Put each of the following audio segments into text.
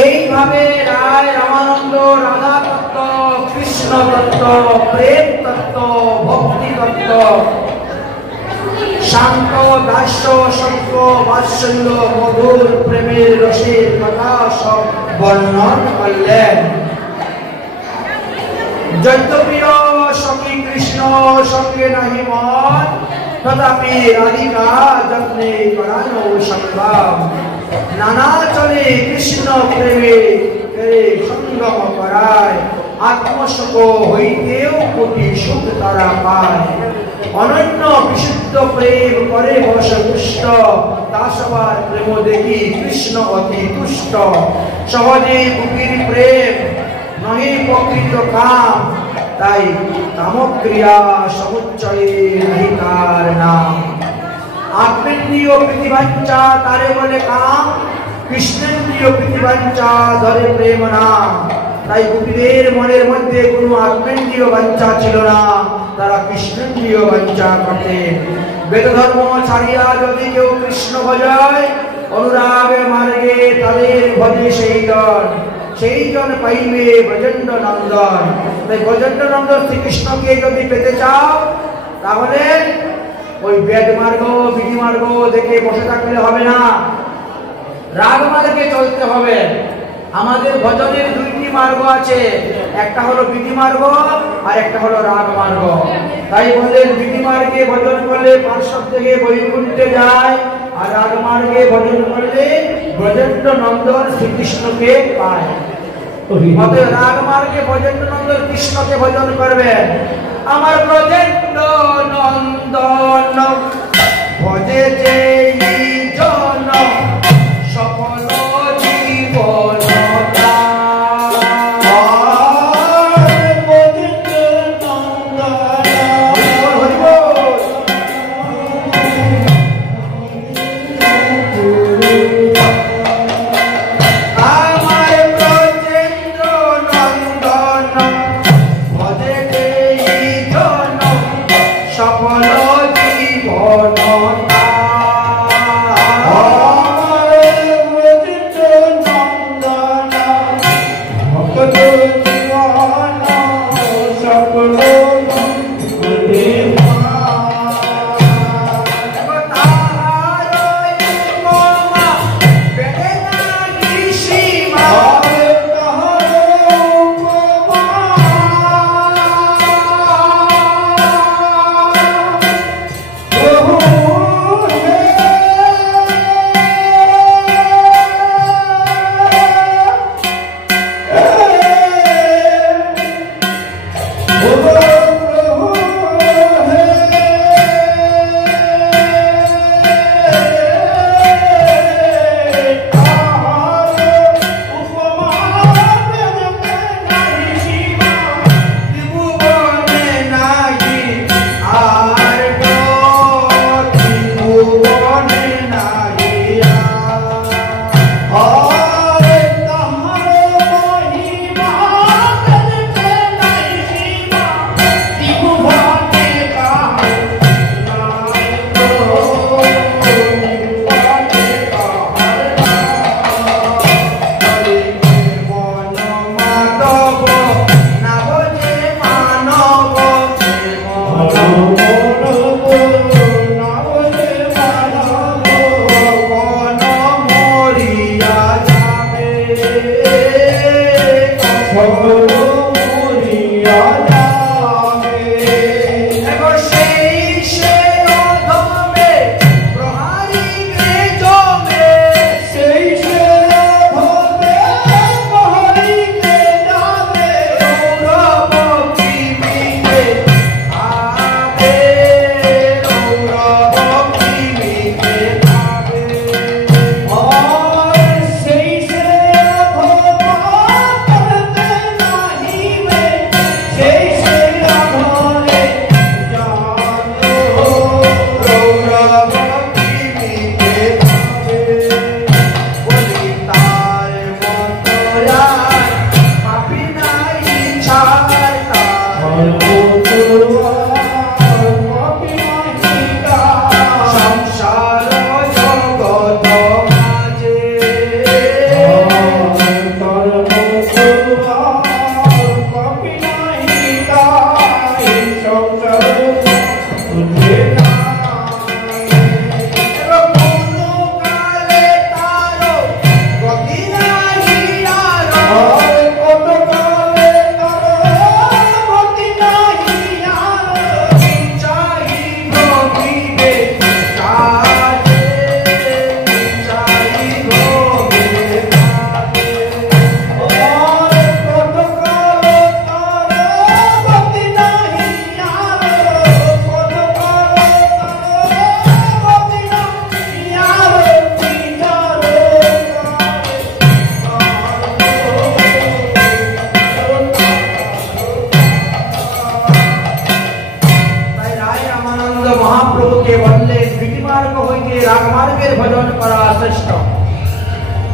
এইভাবে রায় রামানন্দ রাধা তত্ত্ব, কৃষ্ণ তত্ত্ব, প্রেম তত্ত্ব, ভক্তি তত্ত্ব, শান্ত দাস্য সত্য বাৎসল্য মধুর প্রেমের রসের কথা সব বর্ণন করলেন। যদ্যপিও সখী কৃষ্ণ সঙ্গে নাহি মন, তথাপি রাধিকা যত্নে করানো সংগ্রাম। নানা চলে কৃষ্ণ প্রেমে সঙ্গম করায়, আত্মসুখ হইতেও কোটি সুখ তারা পায়। অনন্য বিশুদ্ধ প্রেম করে বশপুষ্ট, তা সবার প্রেম দেখি কৃষ্ণ অতি তুষ্ট। সহজে বুকির প্রেম নহে প্রকৃত কাম, তাই কামক্রিয়া সমুচ্চয়ে নাহি তার নাম। আত্মেন্দ্রিয় প্রীতিবাঞ্ছা তারে বলে কাম, কৃষ্ণেন্দ্রিয় প্রীতিবাঞ্ছা ধরে প্রেম নাম। তাই গোপীদের মনের মধ্যে কোনো আত্মেন্দ্রিয় বাঞ্ছা ছিল না, তারা কৃষ্ণেন্দ্রিয় বাঞ্ছা করতেন। বেদ ধর্ম ছাড়িয়া যদি কেউ কৃষ্ণ ভজায়, অনুরাগে মার্গে তাদের ভজে সেই জন পাইবে ব্রজেন্দ্র নন্দন। তাই ব্রজেন্দ্র নন্দন শ্রীকৃষ্ণকে যদি পেতে চাও, তাহলে ওই বেদ মার্গ বিধি মার্গ দেখে বসে থাকলে হবে না, রাগ মার্গে চলতে হবে। আমাদের ভজনের দুইটি মার্গ আছে, একটা হলো বিধি মার্গ আর একটা হলো রাগ মার্গ। তাই বলেন বিধি মার্গে ভজন করলে পার্শ্বদ থেকে বৈকুণ্ঠে যায়, আর রাগ মার্গে ভজন করলে ব্রজেন্দ্র নন্দন শ্রীকৃষ্ণকে পায়। অতএব রাগ মার্গে ব্রজেন্দ্র নন্দন কৃষ্ণকে ভজন করবেন। আমার ব্রজেন্দ্র নন্দন ভজে যে জন সকল জীবন। সকল জীবন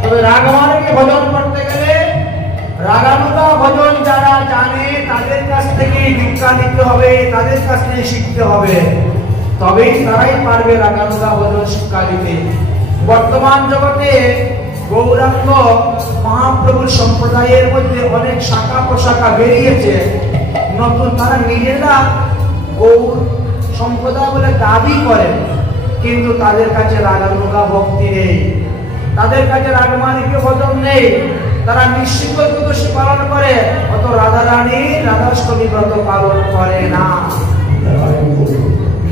তবে রাগমার্গে ভজন করতে গেলে রাগানুগা ভজন যারা জানে তাদের কাছ থেকে দীক্ষা নিতে হবে, তাদের কাছ থেকে শিখতে হবে, তবেই তারাই পারবে রাগানুগা ভজন শিক্ষা দিতে। বর্তমান জগতে গৌরাঙ্গ মহাপ্রভুর সম্প্রদায়ের মধ্যে অনেক শাখা প্রশাখা বেরিয়েছে নতুন। তারা নিজেরা গৌর সম্প্রদায় বলে দাবি করেন, কিন্তু তাদের কাছে রাগানুগা ভক্তি নেই, তাদের কাছে রাগমার্গীয় ভজন নেই। তারা নিঃসিংহ চতুর্দশী পালন করে, অত রাধারানী রাধাষ্টমী ব্রত পালন করে না।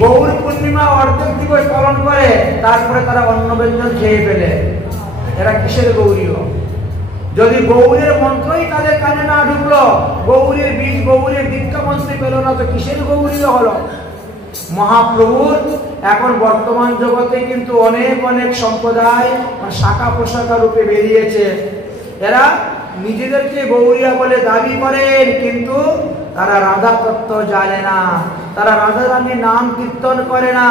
গৌর পূর্ণিমা অর্ধেক দিবস পালন করে, তারপরে তারা অন্ন ব্যঞ্জন খেয়ে ফেলে। এরা কিসের গৌরীয়? যদি গৌরের মন্ত্রই তাদের কানে না ঢুকলো, গৌরের বীজ গৌরের দীক্ষা মন্ত্রী পেল না, তো কিসের গৌরীয় হলো? মহাপ্রভুর এখন বর্তমান জগতে কিন্তু অনেক অনেক সম্প্রদায় শাখা প্রশাখা রূপে বেরিয়েছে। এরা নিজেদেরকে গৌরিয়া বলে দাবি করেন, কিন্তু তারা রাধা তত্ত্ব জানে না, তারা রাধা রানীর নাম কীর্তন করে না,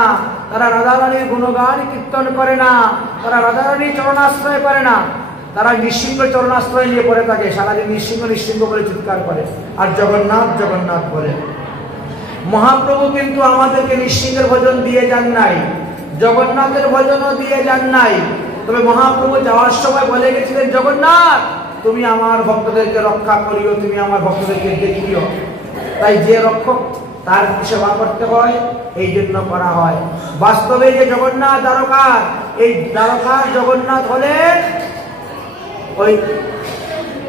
তারা রাধা রানীর গুণগান কীর্তন করে না, তারা রাধা রানীর চরণাশ্রয় করে না। তারা নৃসিংহ চরণাশ্রয় নিয়ে পড়ে থাকে, সারাদিন নৃসিংহ নৃসিংহ বলে চিৎকার করে আর জগন্নাথ জগন্নাথ বলে। মহাপ্রভু কিন্তু আমাদেরকে নৃসিংহের ভজন দিয়ে যান নাই, জগন্নাথের ভজনও দিয়ে যান নাই। তবে মহাপ্রভু যাওয়ার সময় বলে গেছিলেন, জগন্নাথ তুমি আমার ভক্তদেরকে রক্ষা করিও, তুমি আমার ভক্তদেরকে দেখিও। তাই যে রক্ষক তার সেবা করতে হয়, এই জন্য করা হয়। বাস্তবে যে জগন্নাথ দ্বারকার, এই দ্বারকার জগন্নাথ হলেন ওই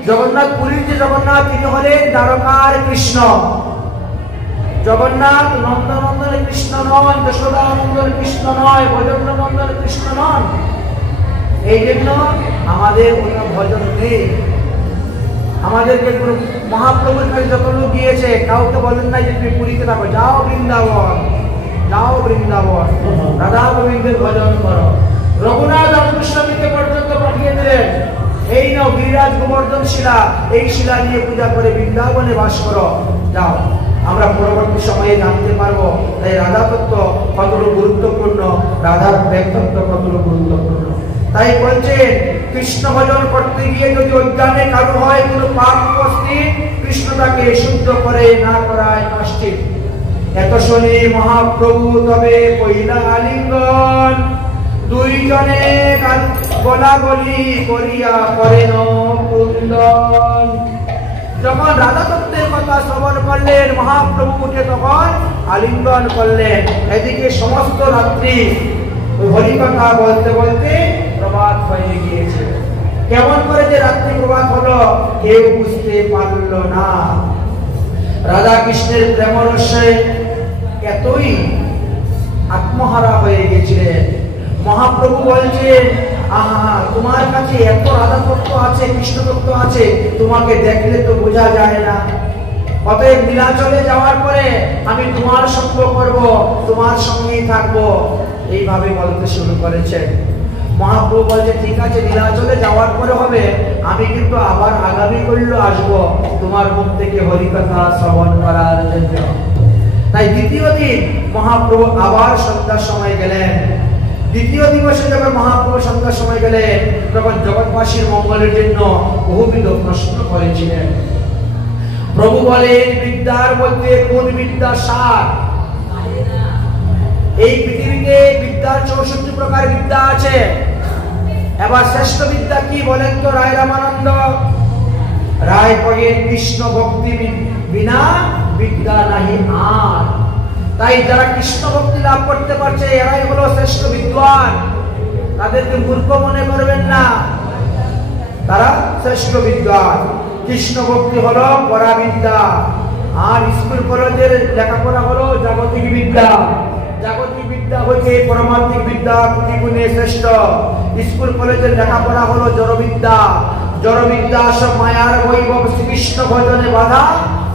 জগন্নাথ পুরীর যে জগন্নাথ, তিনি হলেন দ্বারকার কৃষ্ণ। জগন্নাথ নন্দনন্দন কৃষ্ণ নন, যশোদানন্দন কৃষ্ণ নয়, ভজননন্দন কৃষ্ণ নন। এই জন্য আমাদের কোনো ভজন নেই। আমাদেরকে মহাপ্রভুর কাছে যত লোক গিয়েছে, কাউকে বলেন নাই যে তুমি পুরীতে থাকো, যাও বৃন্দাবন, যাও বৃন্দাবন, রাধা গোবিন্দের ভজন করো। রঘুনাথ গোস্বামীকে পর্যন্ত পাঠিয়ে দিলেন, এই নাও গিরিরাজ গোবর্ধন শিলা, এই শিলা নিয়ে পূজা করে বৃন্দাবনে বাস করো, যাও। আমরা পরবর্তী সময়ে জানতে পারবো তাই রাধা তত্ত্ব কতটুকু গুরুত্বপূর্ণ, রাধার প্রেম তত্ত্ব কতটুকু গুরুত্বপূর্ণ। তাই বলছেন, কৃষ্ণ ভজন করতে গিয়ে যদি অজ্ঞানে কারো হয় কোনো পাপ উপস্থিত, কৃষ্ণ তাকে শুদ্ধ করে না করায় কাষ্ঠিত। এত শুনি মহাপ্রভু তবে কইলা আলিঙ্গন, দুইজনে গলাগলি করিয়া করেন ক্রন্দন। যখন রাধা তত্ত্বের কথা শ্রবণ করলেন, মহাপ্রভু উঠে তখন আলিঙ্গন করলেন। এদিকে সমস্ত রাত্রি হরি কথা বলতে বলতে প্রভাত হয়ে গিয়েছে। কেমন করে যে রাত্রি প্রভাত হলো কেউ বুঝতে পারল না। রাধা কৃষ্ণের প্রেমরসে এতই আত্মহারা হয়ে গেছিলেন। মহাপ্রভু বলছেন, আহা তোমার কাছে এত রাধা তত্ত্ব আছে, কৃষ্ণ তত্ত্ব আছে, তোমাকে দেখলে তো বোঝা যায় না। অতএব নীলাচলে যাওয়ার পরে আমি তোমার সঙ্গ করব, তোমার সঙ্গেই থাকবো, এইভাবে বলতে শুরু করেছেন। মহাপ্রভু বলছে, ঠিক আছে নীলাচলে যাওয়ার পরে হবে, আমি কিন্তু আবার আগামী কল্য আসবো তোমার মুখ থেকে হরিকথা শ্রবণ করার জন্য। তাই দ্বিতীয় দিন মহাপ্রভু আবার সন্ধ্যার সময় গেলেন। দ্বিতীয় দিবসে যখন মহাপ্রভু সন্ধ্যার সময় গেলেন, তখন জগৎবাসীর মঙ্গলের জন্য বহুবিধ প্রশ্ন করেছিলেন। প্রভু বলেন, বিদ্যার মধ্যে কোন বিদ্যা সার? এই পৃথিবীতে বিদ্যার 64 প্রকার বিদ্যা আছে। এবার শ্রেষ্ঠ বিদ্যা কি বলেন তো রায় রামানন্দ? রায় কহেন, কৃষ্ণ ভক্তি বিনা বিদ্যা নাহি আর। তাই যারা কৃষ্ণ ভক্তি লাভ করতে পারছে, এরাই হলো শ্রেষ্ঠ বিদ্বান। তাদেরকে মূর্খ মনে করবেন না, তারা শ্রেষ্ঠ বিদ্বান। কৃষ্ণ ভক্তি হলো পরাবিদ্যা, আর স্কুল কলেজের লেখাপড়া হলো জাগতিক বিদ্যা। জাগতিক বিদ্যা হচ্ছে পরমাত্মিক বিদ্যা, কোটি গুণে শ্রেষ্ঠ। স্কুল কলেজের লেখাপড়া হলো জড়বিদ্যা। জড়বিদ্যা সব মায়ার বৈভব, শ্রীকৃষ্ণ ভজনে বাধা,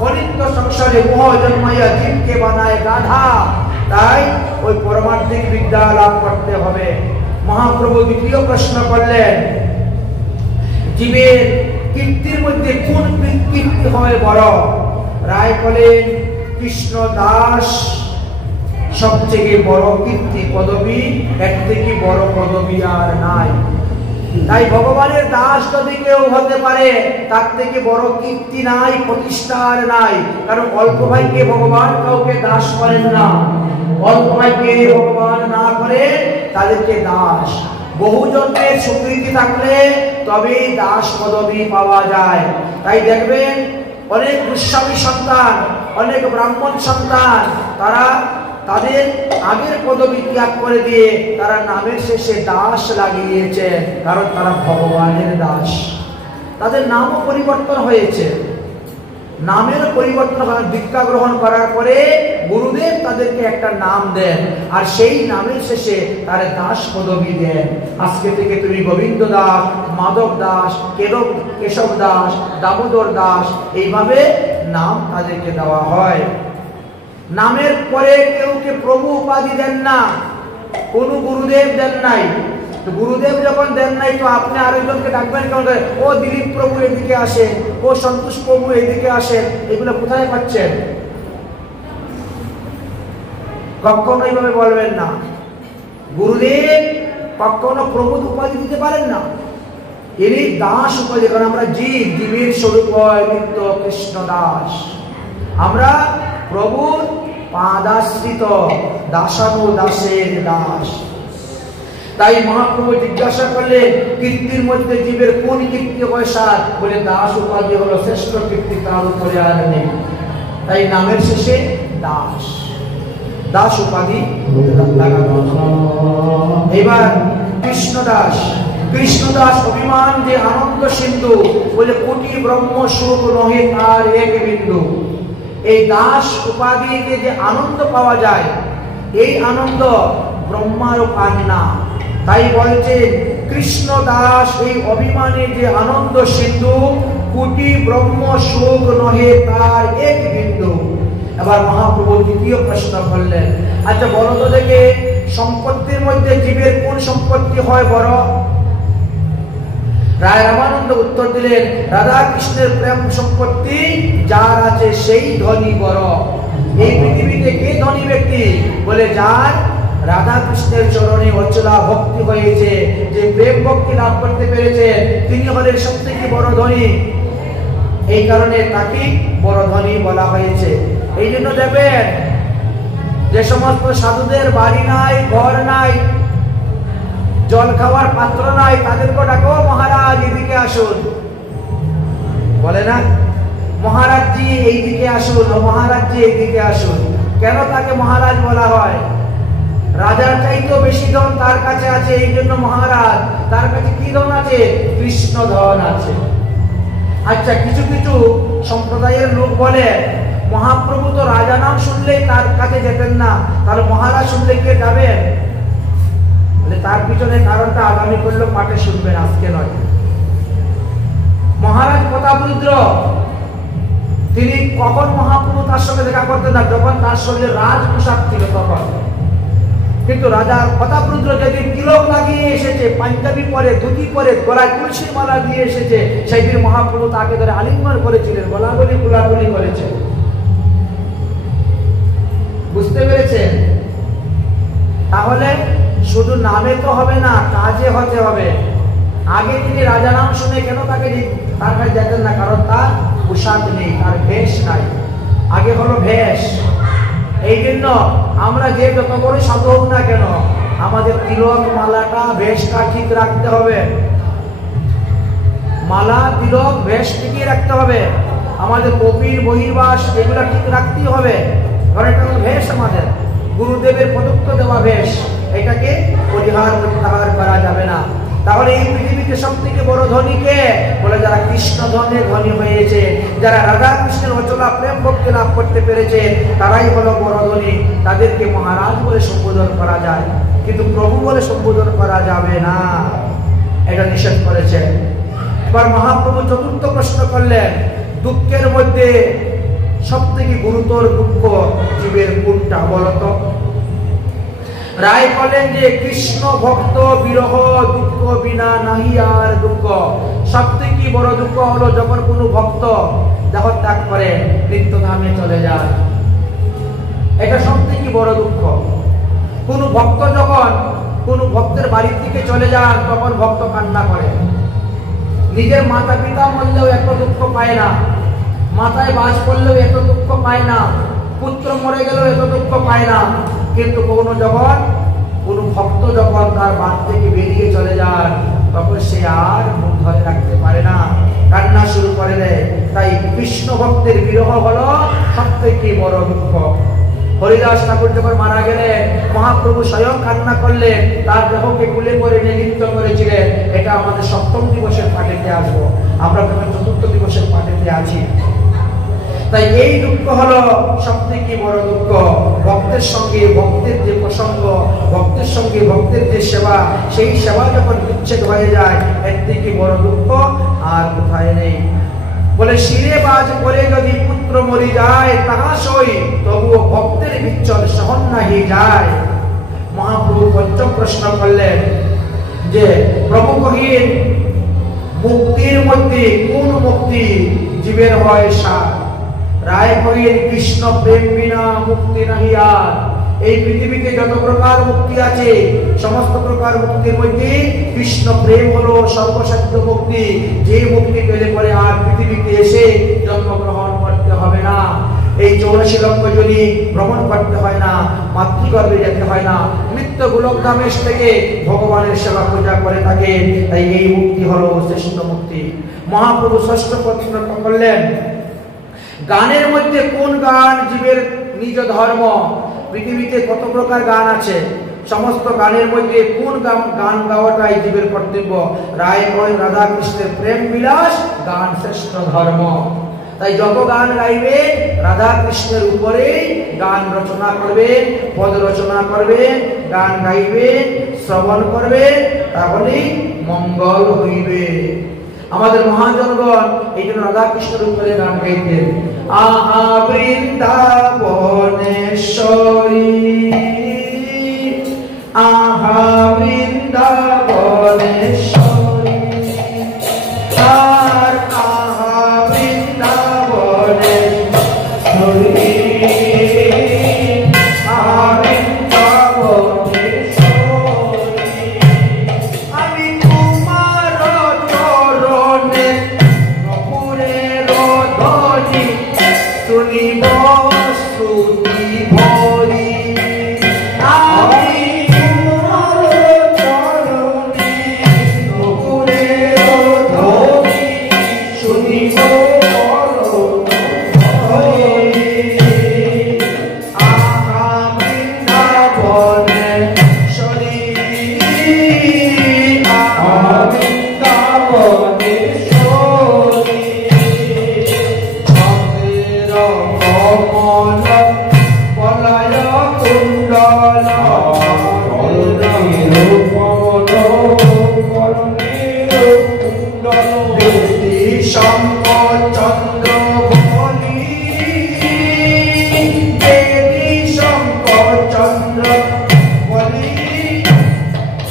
অনিত্য সংসারে মোহ জন্মাইয়া জীবকে বানায় গাধা। তাই ওই পরমাত্মিক বিদ্যা লাভ করতে হবে। মহাপ্রভু দ্বিতীয় প্রশ্ন করলেন, জীবের কীর্তির মধ্যে কোন কীর্তি হয় বড়? রায় বলেন, কৃষ্ণ দাস সবথেকে বড় কীর্তি পদবী, এর থেকে বড় পদবী আর নাই। তাই ভগবানের দাস যদি কেউ হতে পারে তার থেকে বড় কীর্তি নাই, প্রতিষ্ঠার নাই। কারণ অল্প ভাইকে ভগবান কাউকে দাস করেন না, অল্প ভাইকে ভগবান না করে তাদেরকে দাস। বহুজনের স্বীকৃতি থাকলে তবেই দাস পদবী পাওয়া যায়। তাই দেখবেন অনেক গোস্বামী সন্তান, অনেক ব্রাহ্মণ সন্তান, তারা তাদের আগের পদবী ত্যাগ করে দিয়ে তারা নামের শেষে দাস লাগিয়েছে, কারণ তারা ভগবানের দাস। তাদের নামও পরিবর্তন হয়েছে, নামের পরিবর্তন হয়। দীক্ষা গ্রহণ করার পরে গুরুদেব তাদেরকে একটা নাম দেন, আর সেই নামের শেষে তারা দাস পদবী দেন। আজকে থেকে তুমি গোবিন্দ দাস, মাধব দাস, কেশব দাস, দামোদর দাস, এইভাবে নাম তাদেরকে দেওয়া হয়। নামের পরে কেউকে প্রভু উপাধি দেন না, কোন গুরুদেব দেন নাই। তো গুরুদেব যখন দেন নাই, তো আপনি আরেকজনকে ডাকবেন কেমন করে? ও দিলীপ প্রভু এদিকে আসেন, ও সন্তোষ প্রভু এদিকে আসেন, এগুলো কোথায় পাচ্ছেন? কখনো এইভাবে বলবেন না। গুরুদেব কখনো প্রভু উপাধি দিতে পারেন না, ইনি দাস উপাধি। কারণ আমরা জীব, জীবের স্বরূপ নিত্য কৃষ্ণ দাস। আমরা প্রভুর পাদাশ্রিত, দাসানু দাসের দাস। তাই মহাপ্রভু জিজ্ঞাসা করলেন, কীর্তির মধ্যে জীবের কোন কীর্তি পয়সা? বলে দাস উপাধি হলো শ্রেষ্ঠ কীর্তি, তার উপরে আর নেই। তাই নামের শেষে দাস, দাস উপাধি লাগানো। এবার কৃষ্ণদাস। কৃষ্ণদাস অভিমান যে আনন্দ সিন্ধু, বলে কোটি ব্রহ্ম সুখ নহে তার এক বিন্দু। এই দাস উপাধিতে যে আনন্দ পাওয়া যায়, এই আনন্দ ব্রহ্মারও পান না। তাই বলছেন কৃষ্ণ দাস এই অভিমানে যে আনন্দ সিন্ধু, কোটি ব্রহ্ম সুখ নহে তার এক বিন্দু। এবার মহাপ্রভু দ্বিতীয় প্রশ্ন করলেন, আচ্ছা বলো তো দেখে, সম্পত্তির মধ্যে জীবের কোন সম্পত্তি হয় বড়? রায় রামানন্দ উত্তর দিলেন, রাধা কৃষ্ণের প্রেম সম্পত্তি যার আছে সেই ধনী বড়। এই পৃথিবীতে কে ধনী ব্যক্তি? বলে যার রাধা কৃষ্ণের চরণে অচলা ভক্তি হয়েছে, যে প্রেম ভক্তি লাভ করতে পেরেছে, তিনি হলেন সবথেকে বড় ধনী। এই কারণে তাকে বড় ধনী বলা হয়েছে। এই জন্য দেখবেন যে সমস্ত সাধুদের বাড়ি নাই, ঘর নাই, জল খাওয়ার পাত্র নাই, তাদেরকে ডাকো মহারাজ এদিকে আসুন, বলে না? মহারাজজি এইদিকে আসুন, মহারাজজি এইদিকে আসুন। কেন তাকে মহারাজ বলা হয়? রাজার চাইতেও বেশি ধন তার কাছে আছে, এই জন্য মহারাজ। তার কাছে কি ধন আছে? কৃষ্ণ ধন আছে। আচ্ছা, কিছু কিছু সম্প্রদায়ের লোক বলে, মহাপ্রভু তো রাজা নাম শুনলেই তার কাছে যেতেন না, তাহলে মহারাজ শুনলে কে যাবেন? তার পিছনে কারণটা আগামী করলো পাঠে শুনবেন, আজকে নয়। মহারাজ প্রতাপরুদ্র, তিনি কখন মহাপ্রভু তার সঙ্গে দেখা করতেন না? যখন তার শরীরে রাজ পোশাক ছিল তখন। কিন্তু রাজা প্রতাপরুদ্র যেদিন তিলক লাগিয়ে এসেছে, পাঞ্জাবি পরে, ধুতি পরে, গলায় তুলসীর মালা দিয়ে এসেছে, সেই দিন মহাপ্রভু তাকে ধরে আলিঙ্গন করেছিলেন, গলাগলি কুলাগুলি করেছে। বুঝতে পেরেছেন? তাহলে শুধু নামে তো হবে না, কাজে হতে হবে। আগে তিনি রাজা নাম শুনে কেন তার কাছে যেতেন না? কারণ তার পোশাক নেই, তার বেশ নাই। আগে হলো বেশ। এই জন্য আমরা যে যত বড় সাধু হোক না কেন, আমাদের তিলক মালাটা বেশটা ঠিক রাখতে হবে। মালা তিলক বেশ ঠিকই রাখতে হবে। আমাদের কপির বহির্বাস এগুলো ঠিক রাখতেই হবে, কারণ এটা বেশ আমাদের গুরুদেবের প্রদত্ত দেওয়া বেশ, এটাকে পরিহার প্রত্যাহার করা যাবে না। তাহলে এই পৃথিবীতে সব থেকে বড় ধনী কে? বলে যারা কৃষ্ণ ধনে ধনী হয়েছে, যারা রাধা কৃষ্ণের অচলা প্রেম ভক্তি লাভ করতে পেরেছে, তারাই হলো বড় ধনী। তাদেরকে মহারাজ বলে সম্বোধন করা যায়, কিন্তু প্রভু বলে সম্বোধন করা যাবে না, এটা নিষেধ করেছেন। এবার মহাপ্রভু চতুর্থ প্রশ্ন করলেন, দুঃখের মধ্যে সব থেকে গুরুতর দুঃখ জীবের কোনটা বলতো? রায় বলেন যে কৃষ্ণ ভক্ত বিরহ দুঃখ বিনা নাহি আর দুঃখ। সব থেকে বড় দুঃখ হলো যখন কোনো ভক্ত দেহ ত্যাগ করে নিত্যধামে চলে যায়, এটা সব থেকে বড় দুঃখ। কোনো ভক্ত যখন কোন ভক্তের বাড়ির দিকে চলে যান, তখন ভক্ত কান্না করে। নিজের মাতা পিতা মরলেও এত দুঃখ পায় না, মাথায় বাজ পড়লেও এত দুঃখ পায় না, পুত্র মরে গেলেও এত দুঃখ পায় না। কিন্তু কোন ভক্ত যখন তার বাড়ি থেকে বেরিয়ে চলে যান, তখন সে আর মুখ ধরে রাখতে পারে না, কান্না শুরু করে দেয়। তাই কৃষ্ণ ভক্তের বিরহ হলো সব থেকে বড় দুঃখ। হরিদাস ঠাকুর যখন মারা গেলেন, মহাপ্রভু স্বয়ং কান্না করলেন, তার দেহকে কুলে করে নিয়ে নৃত্য করেছিলেন। এটা আমাদের সপ্তম দিবসের পাঠেতে আসবো, আমরা চতুর্থ দিবসের পাঠেতে আছি। তাই এই দুঃখ হলো সব থেকে বড় দুঃখ। ভক্তের সঙ্গে ভক্তের যে প্রসঙ্গ, ভক্তের সঙ্গে ভক্তের যে সেবা, সেই সেবা যখন বিচ্ছেদ হয়ে যায়, এর থেকে বড় দুঃখ আর কোথায় নেই। বলে শিরে বাজ করে যদি পুত্র মরি যায়, তাহা সই তবুও ভক্তের বিচ্ছদ সহন নাহি যায়। মহাপ্রভু পঞ্চম প্রশ্ন করলেন যে প্রভু কহিন, মুক্তির মধ্যে কোন মুক্তি জীবের হয় সার? রায় কহিন, কৃষ্ণ প্রেম বিনা মুক্তি নাহি আর। এই পৃথিবীতে যত প্রকার মুক্তি আছে, সমস্ত প্রকার মুক্তির মধ্যে কৃষ্ণ প্রেম হলো সর্বসাধ্য মুক্তি। যে মুক্তি পেলে পরে আর পৃথিবীতে এসে জন্মগ্রহণ করতে হবে না, এই 84 লক্ষ যোনি ভ্রমণ করতে হয় না, মাতৃগর্ভে যেতে হয় না, নিত্য গোলকধামেশ থেকে ভগবানের সেবা পূজা করে থাকে। তাই এই মুক্তি হলো শ্রেষ্ঠ মুক্তি। মহাপ্রভু ষষ্ঠ প্রশ্ন করলেন, গানের মধ্যে কোন গান জীবের নিজ ধর্ম? পৃথিবীতে কত প্রকার গান আছে, সমস্ত গানের মধ্যে কোন গান গাওয়াটাই জীবের কর্তব্য? রায় কয়, রাধা কৃষ্ণের প্রেম বিলাস গান শ্রেষ্ঠ ধর্ম। তাই যত গান গাইবেন রাধা কৃষ্ণের উপরেই গান রচনা করবেন, পদ রচনা করবেন, গান গাইবেন, শ্রবণ করবেন, তাহলেই মঙ্গল হইবে। আমাদের মহাজনগণ এই জন্য রাধা কৃষ্ণের উপরে গান গাইতেন। আহা বৃন্দাবনেশ্বরী, আহা বৃন্দাবনেশ্বরী, আর আহা বৃন্দাবনেশ্বরী, আহা বৃন্দাবনেশ্বরী, আমি তোমার চরণে নপুরের ধ্বনি শুনিব শ্রুতি ভরি। আমি তোমার চরণে নপুরের ধ্বনি শুনিব ভরি। আহা বৃন্দাবনেশ্বরী, আহা বৃন্দাবনেশ্বরী, ছন্দের কমল বলয় কুণ্ডল, দেবী শঙ্কর চন্দ্র বলি, দেবী শঙ্কর চন্দ্র বলি,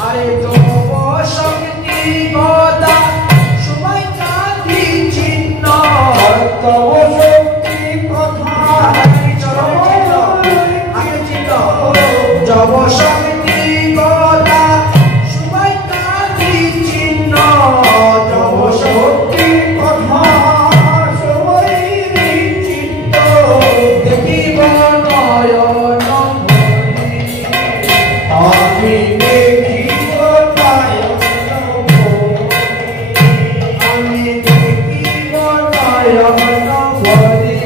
আরে যব শক্তি গদা সময় চাঁদি চিহ্ন, তব শক্তি কথা যব শক্তি গদা সময় চাঁদি চিহ্ন, যব শক্তি কথা সময় চিহ্ন, দেখিব নয়ন ভরি, আমি দেখিব নয়ন ভরি, আমি দেখিব নয়ন ভরি,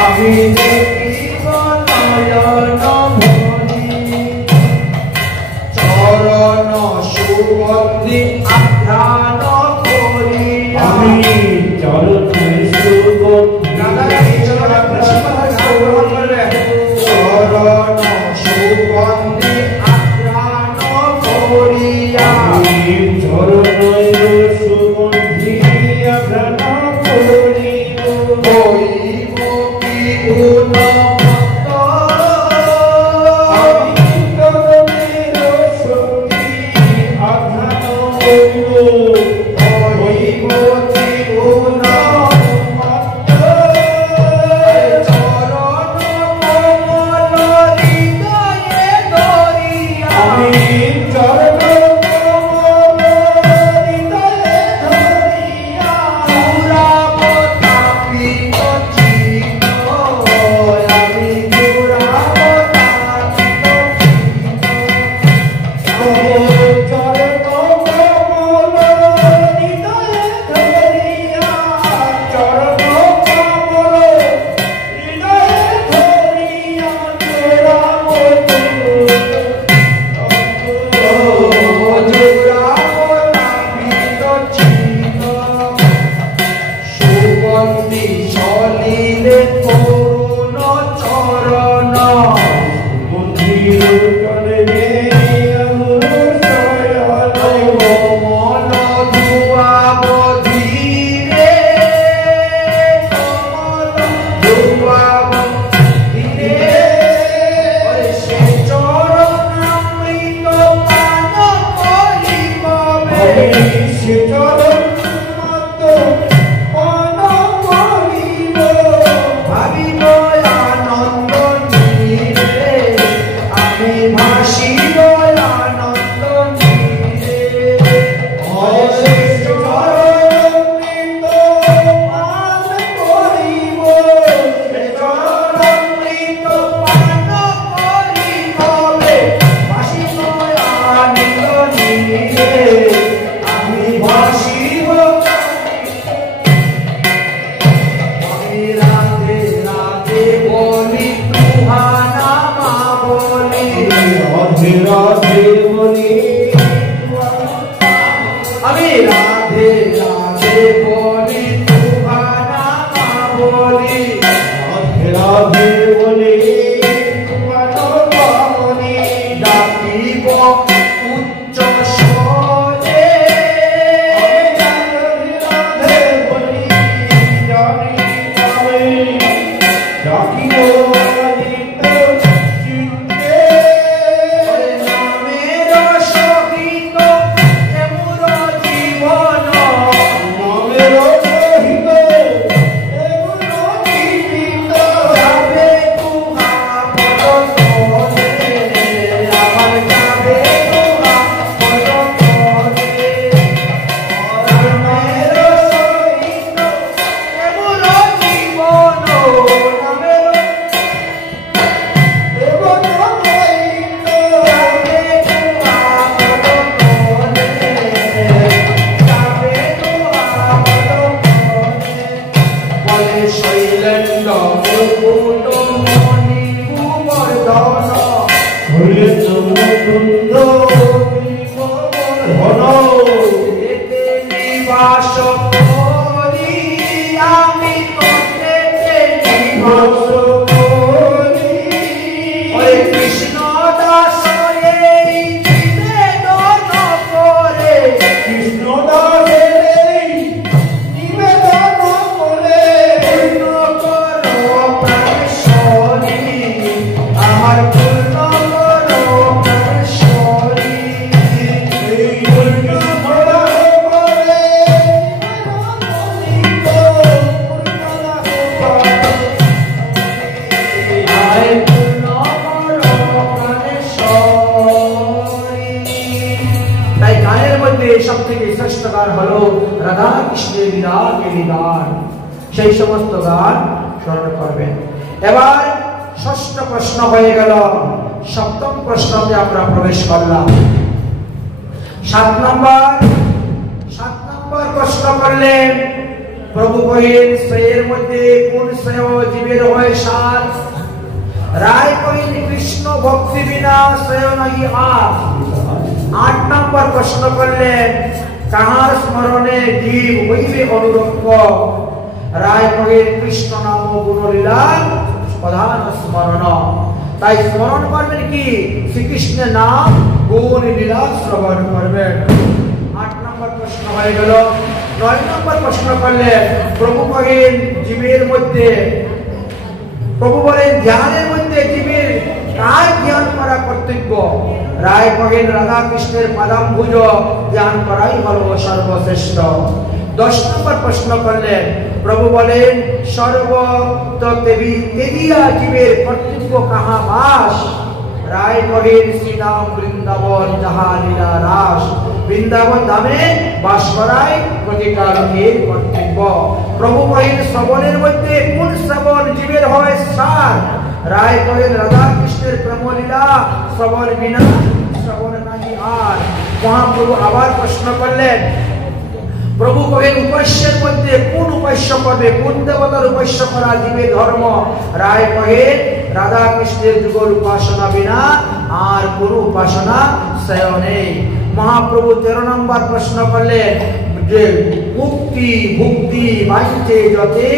আমি দেখিব নয়ন ভরি। চরণ সুগন্ধি আখ্যান করি, আমি চরণ সুগন্ধি, চরণ সুগন্ধি আখ্যান করিয়া, চরণ সুগন্ধি আখ্যান করিব, হইব কি গুণ ভক্ত, আমি চরণের সুগন্ধি আখ্যান করিব, ভাসিব আমি রাধে রাধে বলি তুহানা মা বলি রাধে রাধে বলি আমি রাধে রাধে বলি তুহানা মা বলি রাধে রাধে বলি ডাকিব উচ্চ স্বরে রাধে বলি জানি আমি ডাকিব চিন্তে নামের সহিত এমুর জীবন নামের সহিত এমন জীবিত যাবে তুহা পদতলে আমার যাবে তুহা পদতলে নামের সহিত এমুর জীবন নামের এমন সহিত যাবে তুহা পদতলে যাবে তুহা পদতলে বলে শৈলেন্দ্র মুকুট মণি গোবর্ধন হইলে চন্দ্রকুন্দ ধন এতে নিবাস করি আমি তোতে নিবাস করি ওই কৃষ্ণ দাস এই নিবেদন করে কৃষ্ণ দাসের নিবেদন করে পূর্ণ করো প্রাণেশ্বরী আমার পূর্ণ করো প্রাণেশ্বরী এই পূর্ণ করা করে আয় পূর্ণ করো প্রাণেশ্বরী। তাই গানের মধ্যে সব থেকে শ্রেষ্ঠ গান হলো রাধা কৃষ্ণের লীলাকেলি গান। সেই সমস্ত গান স্মরণ করবেন। এবার ষষ্ঠ প্রশ্ন হয়ে গেল, সপ্তম প্রশ্নতে আমরা প্রবেশ করলাম। 7 নম্বর প্রশ্ন করলেন, প্রভু কহিলেন শ্রেয়ের মধ্যে কোন শ্রেয় জীবের হয় সার? রায় কহিলেন কৃষ্ণ ভক্তি বিনা শ্রেয় নাহি আর। 8 নম্বর প্রশ্ন করলেন, কাহার স্মরণে জীব হইবে অনুরক্ষ? রায় কহিলেন কৃষ্ণ নাম গুণলীলা প্রধান স্মরণ। তাই স্মরণ করবেন কি? শ্রীকৃষ্ণের নাম গুণ লীলা শ্রবণ করবেন। 8 নম্বর প্রশ্ন হয়ে গেল। 9 নম্বর প্রশ্ন করলেন, প্রভু কহিলেন জীবের মধ্যে, প্রভু বলেন ধ্যানের মধ্যে জীবের কার ধ্যান করা কর্তব্য? রায় কহিলেন রাধা কৃষ্ণের পাদাম্বুজ ধ্যান করাই হলো সর্বশ্রেষ্ঠ। 10 নম্বর প্রশ্ন করলেন, প্রভু বলেন সর্বত্রিয়া জীবের কর্তব্য কাহা বাস? রায় কহিলেন শ্রীরাম বৃন্দাবন যাহা লীলা রাস। বৃন্দাবন ধামে বাস করাই প্রতিটা লোকের কর্তব্য। প্রভু কহিলেন শ্রবণের মধ্যে কোন শ্রবণ জীবের হয় সার? রায় কহিলেন রাধা কৃষ্ণের প্রেমলীলা শ্রবণ বিনা শ্রবণ নাহি আর। মহাপ্রভু আবার প্রশ্ন করলেন, প্রভু কহিলেন উপাস্যের মধ্যে কোন উপাস্য করবে, কোন দেবতার উপাস্য করা জীবের ধর্ম? রায় কহিলেন রাধা কৃষ্ণের যুগল উপাসনা বিনা আর কোন উপাসনা শ্রেয় নেই। মহাপ্রভু 13 নম্বর প্রশ্ন করলেন যে মুক্তি ভুক্তি বাঞ্ছে যতে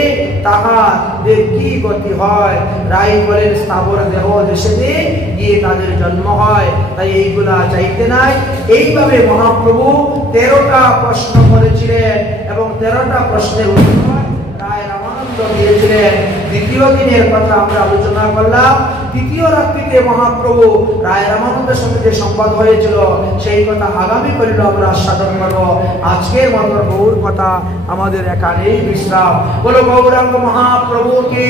তাহাদের কি গতি হয়? রায় বলেন স্থাবর দেহ দেশেতে গিয়ে তাদের জন্ম হয়, তাই এইগুলা চাইতে নাই। এইভাবে মহাপ্রভু 13টা প্রশ্ন করেছিলেন এবং 13টা প্রশ্নের উত্তর রায় রামানন্দ দিয়েছিলেন। দ্বিতীয় দিনের কথা আমরা আলোচনা করলাম। তৃতীয় রাত্রিতে মহাপ্রভু রায় রামানন্দের সঙ্গে যে সংবাদ হয়েছিল সেই কথা আগামী করিল আমরা আস্বাদন করব। আজকের মতো গৌর কথা আমাদের এখানেই বিশ্রাম। বলো গৌরাঙ্গ মহাপ্রভু কি,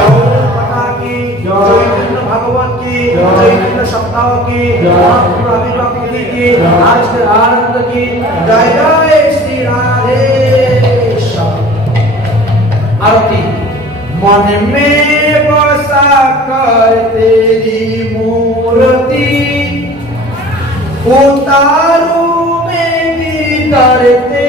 গৌর কথা কি, চৈতন্য ভাগবত কি, চৈতন্য সপ্তাহ কি, মহাপ্রভু আবির্ভাব তিথি কি, আজকের আনন্দ কি। জয় জয় শ্রী রাধে শ্যাম। आरती मन में बसा कर तेरी मूर्ति उतारू में भी करते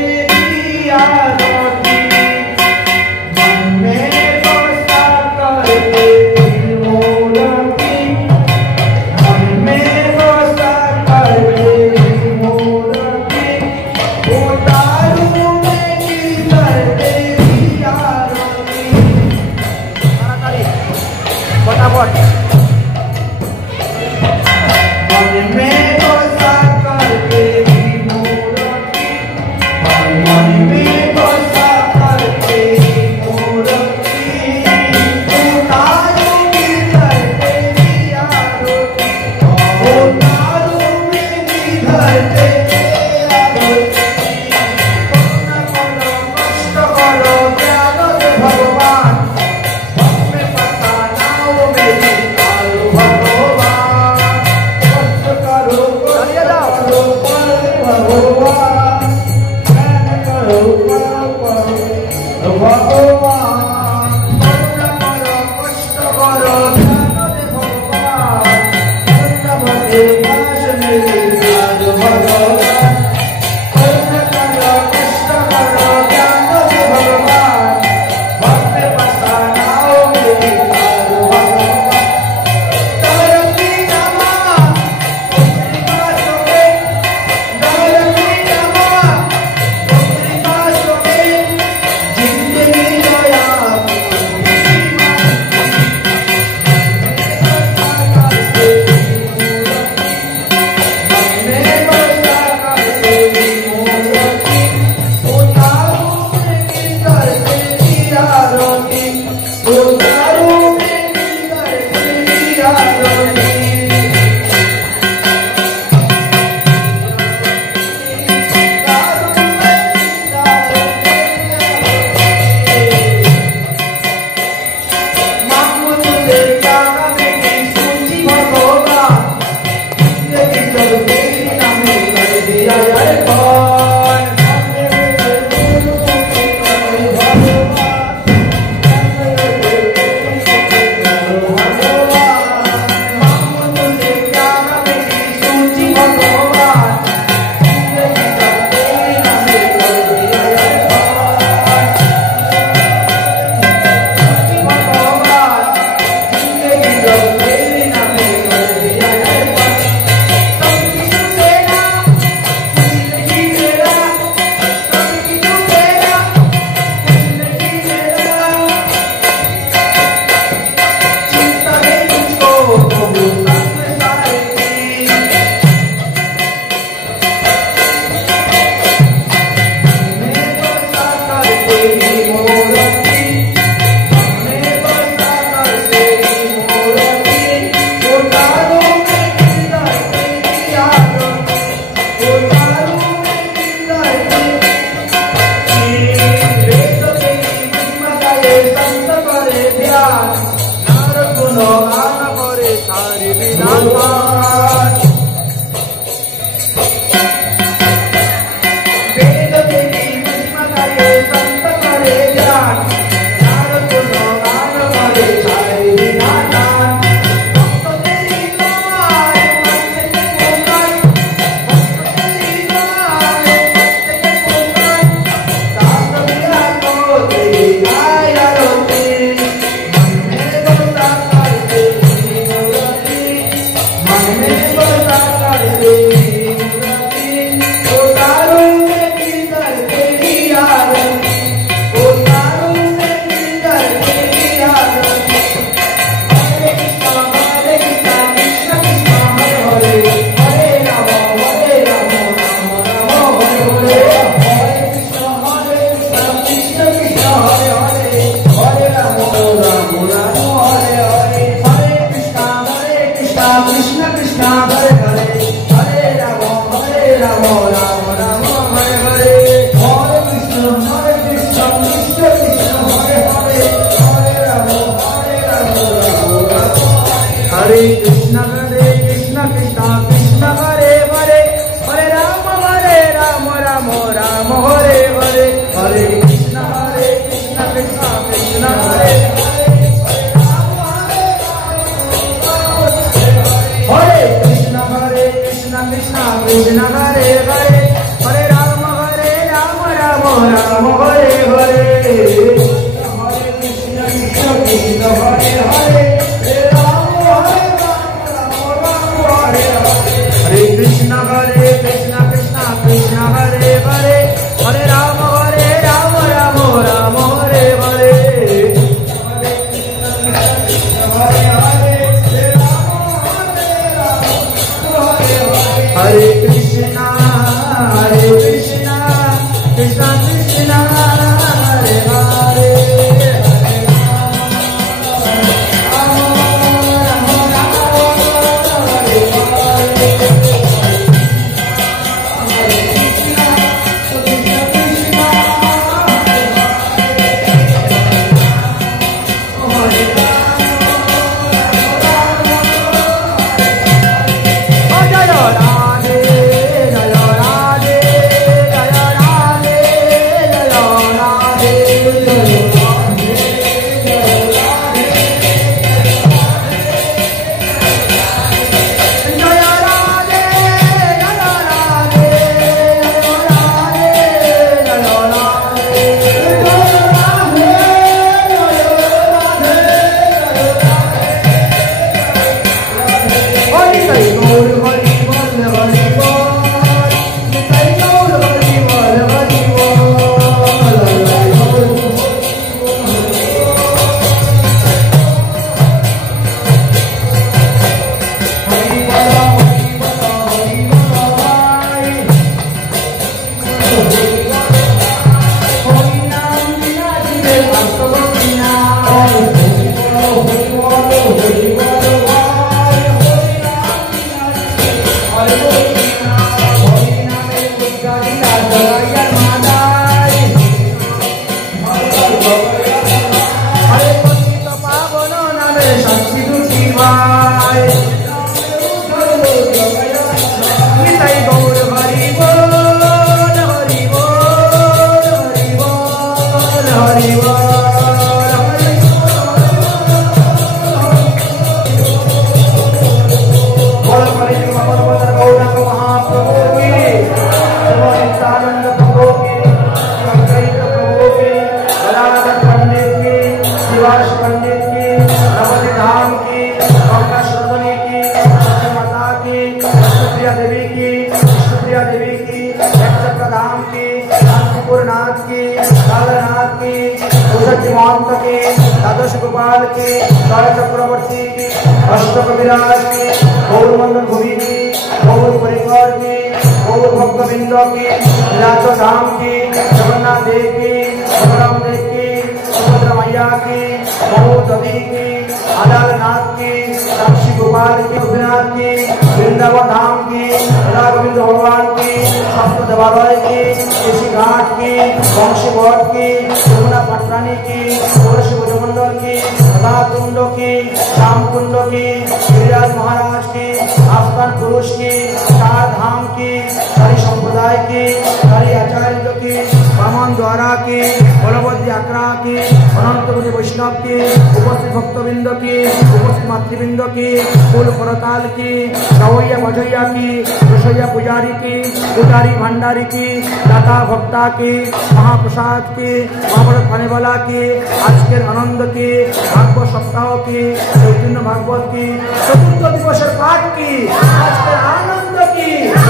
महाराज की, आस्थान पुरुष की, चार धाम की, सारी संपत्ति समुदाय की, सारे आचार्य की, बामन द्वारा की, बलवद्दी आकड़ा की, अनंत मुनि वैष्णव की, उपस्थित भक्तबिंद की, उपस्थित मातृबिंद की, फूल परताल की, गवैया बजैया की, रसोईया पुजारी की, पुजारी भंडारी की, दाता भक्ता की, महाप्रसाद की, महाभारत खाने वाला की, आज के आनंद की, भागवत सप्ताह की, चैतन्य भागवत की, चतुर्थ दिवस पाठ की, आज के आनंद की,